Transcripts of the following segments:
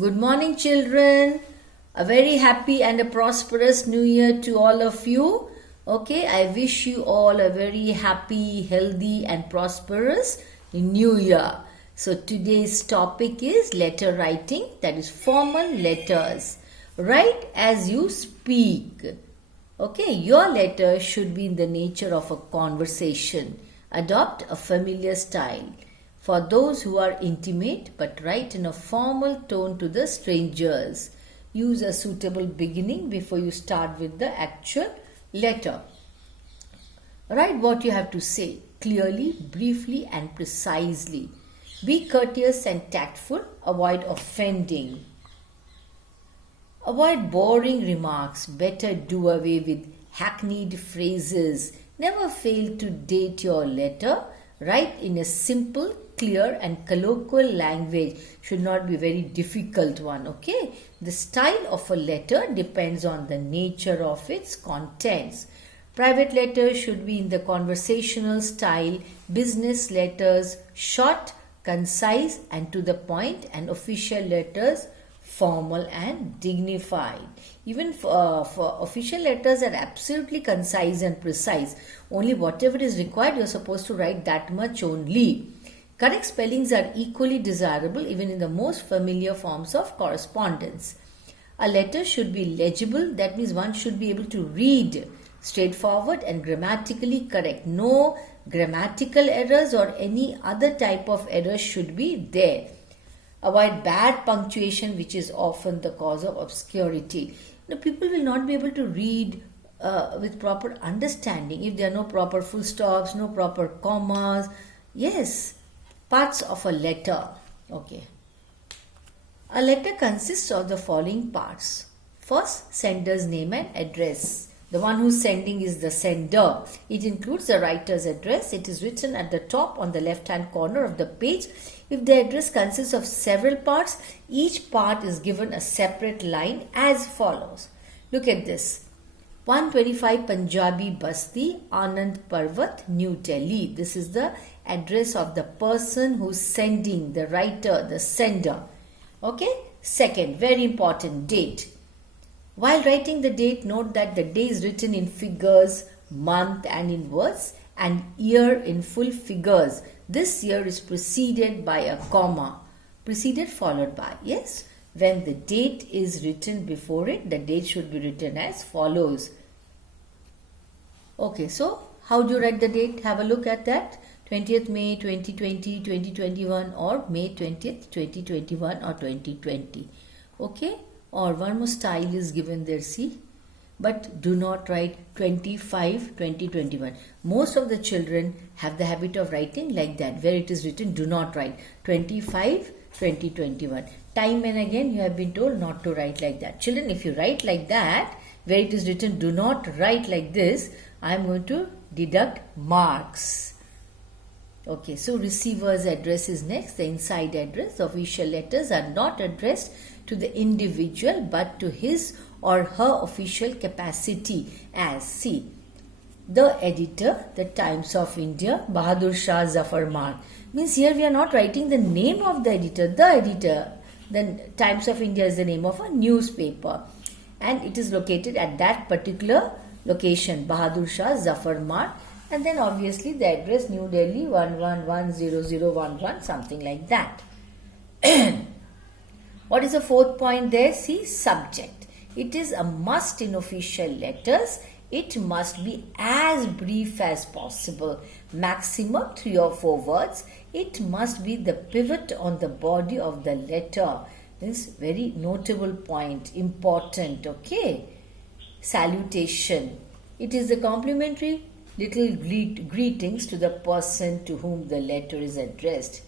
Good morning, children. A very happy and a prosperous new year to all of you. Okay, I wish you all a very happy, healthy, and prosperous new year. So, today's topic is letter writing, that is, formal letters. Write as you speak. Okay, your letter should be in the nature of a conversation. Adopt a familiar style for those who are intimate, but write in a formal tone to the strangers. Use a suitable beginning before you start with the actual letter. Write what you have to say clearly, briefly, and precisely. Be courteous and tactful. Avoid offending. Avoid boring remarks. Better do away with hackneyed phrases. Never fail to date your letter. Write in a simple, clear, and colloquial language. Should not be very difficult one, okay? The style of a letter depends on the nature of its contents. Private letters should be in the conversational style. Business letters short, concise, and to the point, and official letters formal and dignified. Even for official letters are absolutely concise and precise. Only whatever is required, you're supposed to write that much only. Correct spellings are equally desirable even in the most familiar forms of correspondence. A letter should be legible, that means one should be able to read, straightforward and grammatically correct. No grammatical errors or any other type of errors should be there. Avoid bad punctuation, which is often the cause of obscurity. People will not be able to read with proper understanding if there are no proper full stops, no proper commas. Yes, parts of a letter. Okay. A letter consists of the following parts. First, sender's name and address. The one who's sending is the sender. It includes the writer's address. It is written at the top on the left-hand corner of the page. If the address consists of several parts, each part is given a separate line as follows. Look at this. 125 Punjabi Basti, Anand Parvat, New Delhi. This is the address of the person who's sending, the writer, the sender. Okay? Second, very important, date. While writing the date, note that the day is written in figures, month and in words, and year in full figures. This year is preceded by a comma. Preceded followed by. Yes? When the date is written before it, the date should be written as follows. Okay, so how do you write the date? Have a look at that. 20th May 2020, 2021 or May 20th, 2021 or 2020. Okay? Or one more style is given there, see. But do not write 25, 2021. Most of the children have the habit of writing like that. Where it is written, do not write 25, 2021. Time and again you have been told not to write like that. Children, if you write like that, where it is written, do not write like this, I am going to deduct marks. Okay, so receiver's address is next. The inside address. Official letters are not addressed to the individual but to his or her official capacity as, see, the editor, the Times of India, Bahadur Shah Zafar Mark. Means here we are not writing the name of the editor. The editor, the Times of India is the name of a newspaper and it is located at that particular location, Bahadur Shah Zafar Mark. And then obviously the address New Delhi 11100011, something like that. What is the fourth point there? See, subject. It is a must in official letters. It must be as brief as possible. Maximum 3 or 4 words. It must be the pivot on the body of the letter. This very notable point. Important. Okay. Salutation. It is the complimentary little greetings to the person to whom the letter is addressed.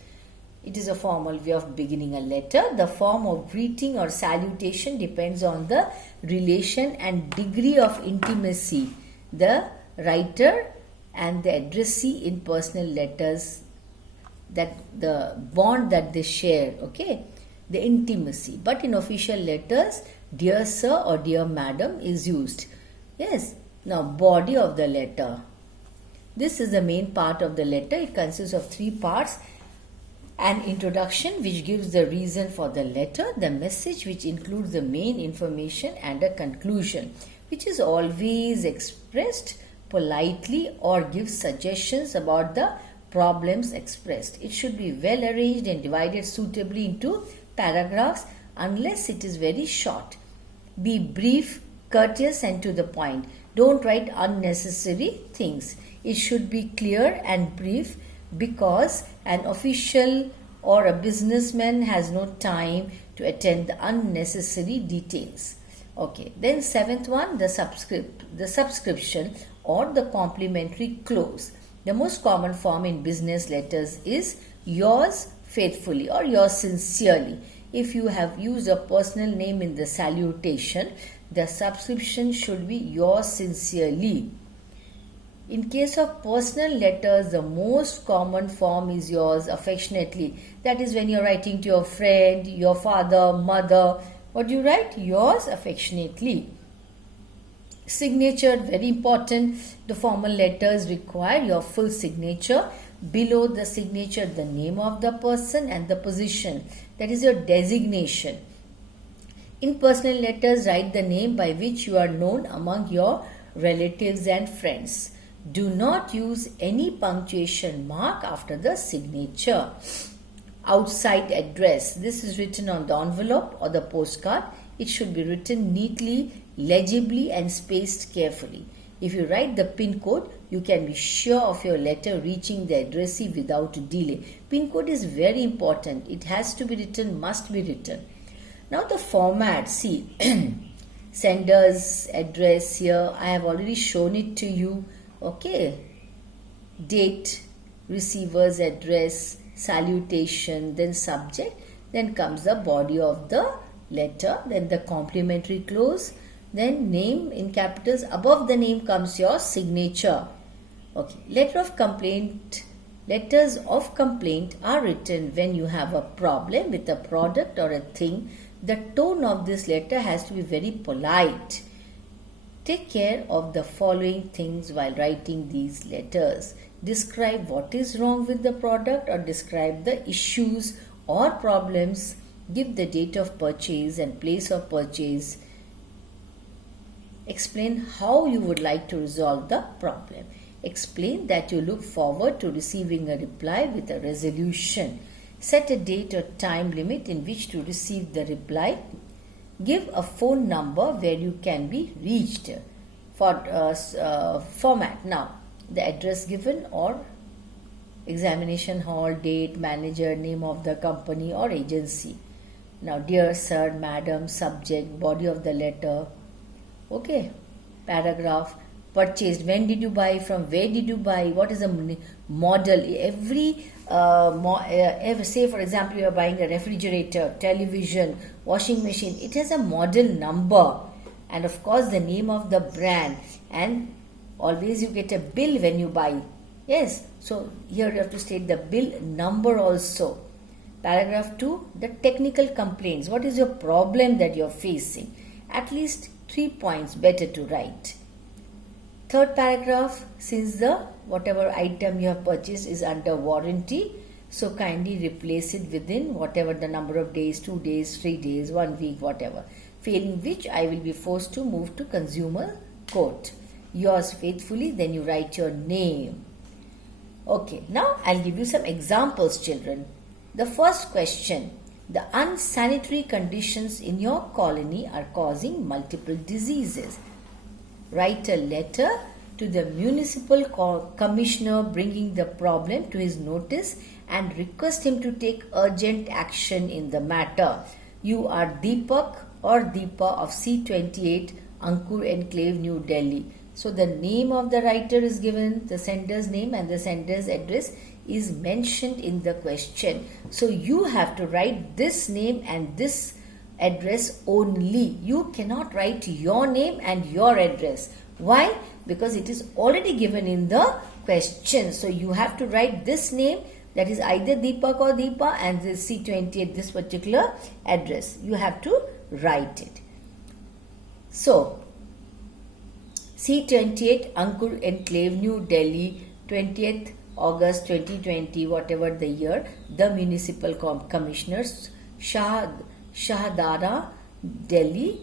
It is a formal way of beginning a letter. The form of greeting or salutation depends on the relation and degree of intimacy the writer and the addressee in personal letters, that the bond that they share, okay, the intimacy. But in official letters, dear sir or dear madam is used. Yes. Now, body of the letter. This is the main part of the letter. It consists of 3 parts. An introduction which gives the reason for the letter, the message which includes the main information, and a conclusion which is always expressed politely or gives suggestions about the problems expressed. It should be well arranged and divided suitably into paragraphs unless it is very short. Be brief, courteous, and to the point. Don't write unnecessary things. It should be clear and brief because an official or a businessman has no time to attend the unnecessary details. Okay, then seventh one, the subscription or the complimentary clause. The most common form in business letters is yours faithfully or yours sincerely. If you have used a personal name in the salutation, the subscription should be yours sincerely. In case of personal letters, the most common form is yours affectionately. That is when you're writing to your friend, your father, mother. What do you write? Yours affectionately. Signature, very important. The formal letters require your full signature. Below the signature, the name of the person and the position. That is your designation. In personal letters, write the name by which you are known among your relatives and friends. Do not use any punctuation mark after the signature. Outside address. This is written on the envelope or the postcard. It should be written neatly, legibly, and spaced carefully. If you write the PIN code, you can be sure of your letter reaching the addressee without delay. PIN code is very important. It has to be written, must be written. Now the format, see, sender's address here, I have already shown it to you. Okay, date, receiver's address, salutation, then subject, then comes the body of the letter, then the complimentary clause, then name in capitals. Above the name comes your signature. Okay, letters of complaint are written when you have a problem with a product or a thing. The tone of this letter has to be very polite. Take care of the following things while writing these letters. Describe what is wrong with the product or describe the issues or problems. Give the date of purchase and place of purchase. Explain how you would like to resolve the problem. Explain that you look forward to receiving a reply with a resolution. Set a date or time limit in which to receive the reply. Give a phone number where you can be reached. For format, now the address given or examination hall, date, manager, name of the company or agency. Now dear sir, madam, subject, body of the letter. Okay, paragraph, purchased, when did you buy, from where did you buy, what is the model. Say for example you are buying a refrigerator, television, washing machine, it has a model number and of course the name of the brand, and always you get a bill when you buy. Yes, so here you have to state the bill number also. Paragraph 2, the technical complaints. What is your problem that you are facing? At least 3 points better to write. Third paragraph, since the whatever item you have purchased is under warranty, so kindly replace it within whatever the number of days, 2 days, 3 days, 1 week, whatever. Failing which I will be forced to move to consumer court. Yours faithfully, then you write your name. Okay, now I'll give you some examples, children. The first question, the unsanitary conditions in your colony are causing multiple diseases. Write a letter to the municipal commissioner bringing the problem to his notice and request him to take urgent action in the matter. You are Deepak or Deepa of C28 Ankur Enclave, New Delhi. So the name of the writer is given, the sender's name and the sender's address is mentioned in the question. So you have to write this name and this address only. You cannot write your name and your address. Why? Because it is already given in the question. So you have to write this name, that is either Deepak or Deepa, and the C28, this particular address. You have to write it. So C28 Ankur Enclave, New Delhi, 20th August 2020, whatever the year, the municipal commissioners, Shahdara, Delhi,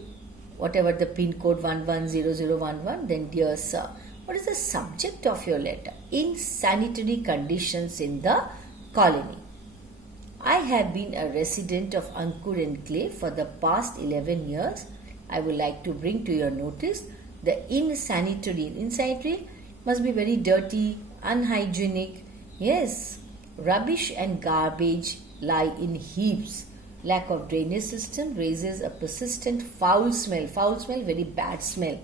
whatever the pin code 110011. Then, dear sir, what is the subject of your letter? Insanitary conditions in the colony. I have been a resident of Ankur Enclave for the past 11 years. I would like to bring to your notice the insanitary must be very dirty, unhygienic. Yes, rubbish and garbage lie in heaps. Lack of drainage system raises a persistent foul smell, very bad smell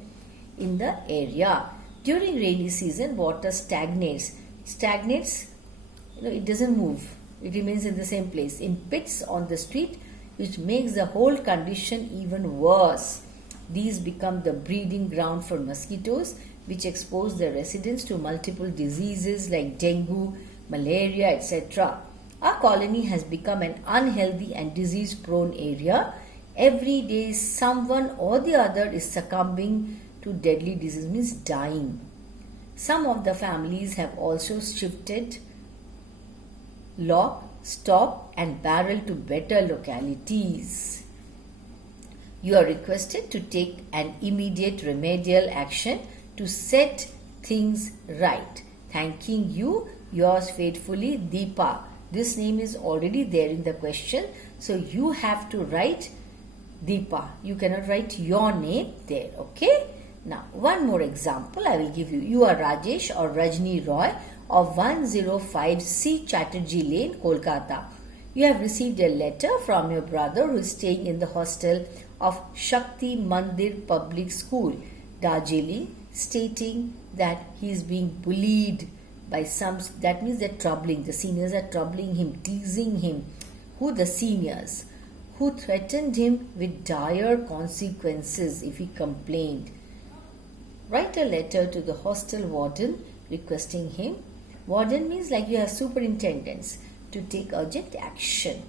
in the area. During rainy season, water stagnates, it doesn't move. It remains in the same place, in pits on the street, which makes the whole condition even worse. These become the breeding ground for mosquitoes, which expose the residents to multiple diseases like dengue, malaria, etc. Our colony has become an unhealthy and disease-prone area. Every day, someone or the other is succumbing to deadly disease, means dying. Some of the families have also shifted lock, stock and barrel to better localities. You are requested to take an immediate remedial action to set things right. Thanking you, yours faithfully, Deepa. This name is already there in the question, so you have to write Deepa. You cannot write your name there, okay? Now, one more example I will give you. You are Rajesh or Rajni Roy of 105 C. Chatterjee Lane, Kolkata. You have received a letter from your brother who is staying in the hostel of Shakti Mandir Public School, Darjeeling, stating that he is being bullied by some, that means they're troubling, the seniors are troubling him, teasing him. Who? The seniors, who threatened him with dire consequences if he complained. Write a letter to the hostel warden requesting him. Warden means like you have superintendents to take urgent action.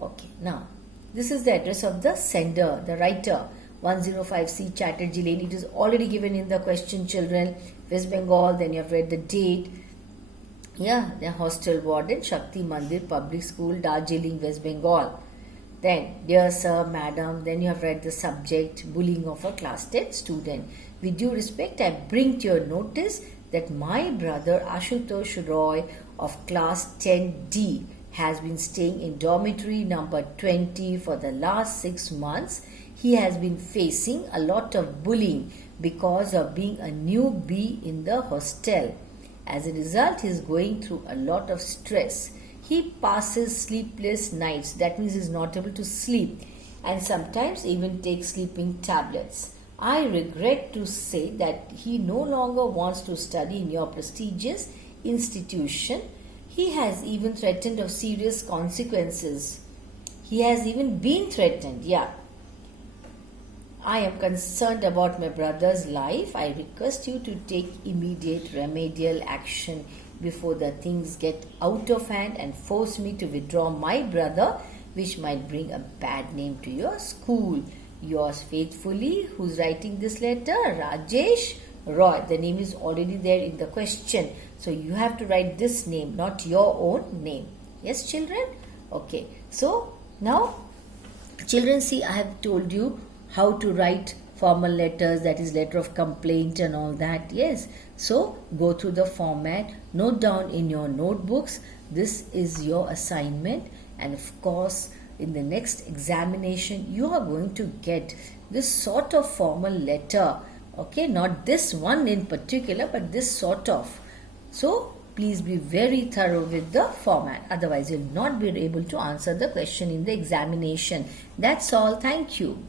Okay, now this is the address of the sender, the writer, 105C Chatterjee Lane. It is already given in the question, children. West Bengal, then you have read the date. Yeah, the hostel warden, Shakti Mandir Public School, Darjeeling, West Bengal. Then, dear sir, madam, then you have read the subject, bullying of a class 10 student. With due respect, I bring to your notice that my brother Ashutosh Roy of class 10D has been staying in dormitory number 20 for the last 6 months. He has been facing a lot of bullying because of being a newbie in the hostel. As a result, he is going through a lot of stress. He passes sleepless nights, that means he is not able to sleep, and sometimes even takes sleeping tablets. I regret to say that he no longer wants to study in your prestigious institution. He has even threatened of serious consequences. He has even been threatened, yeah. I am concerned about my brother's life. I request you to take immediate remedial action before the things get out of hand and force me to withdraw my brother, which might bring a bad name to your school. Yours faithfully, who's writing this letter? Rajesh Roy. The name is already there in the question. So you have to write this name, not your own name. Yes, children? Okay. So now, children, see, I have told you how to write formal letters, that is letter of complaint and all that. Yes, so go through the format, note down in your notebooks. This is your assignment, and of course in the next examination you are going to get this sort of formal letter. Okay, not this one in particular, but this sort of. So please be very thorough with the format, otherwise you'll not be able to answer the question in the examination. That's all. Thank you.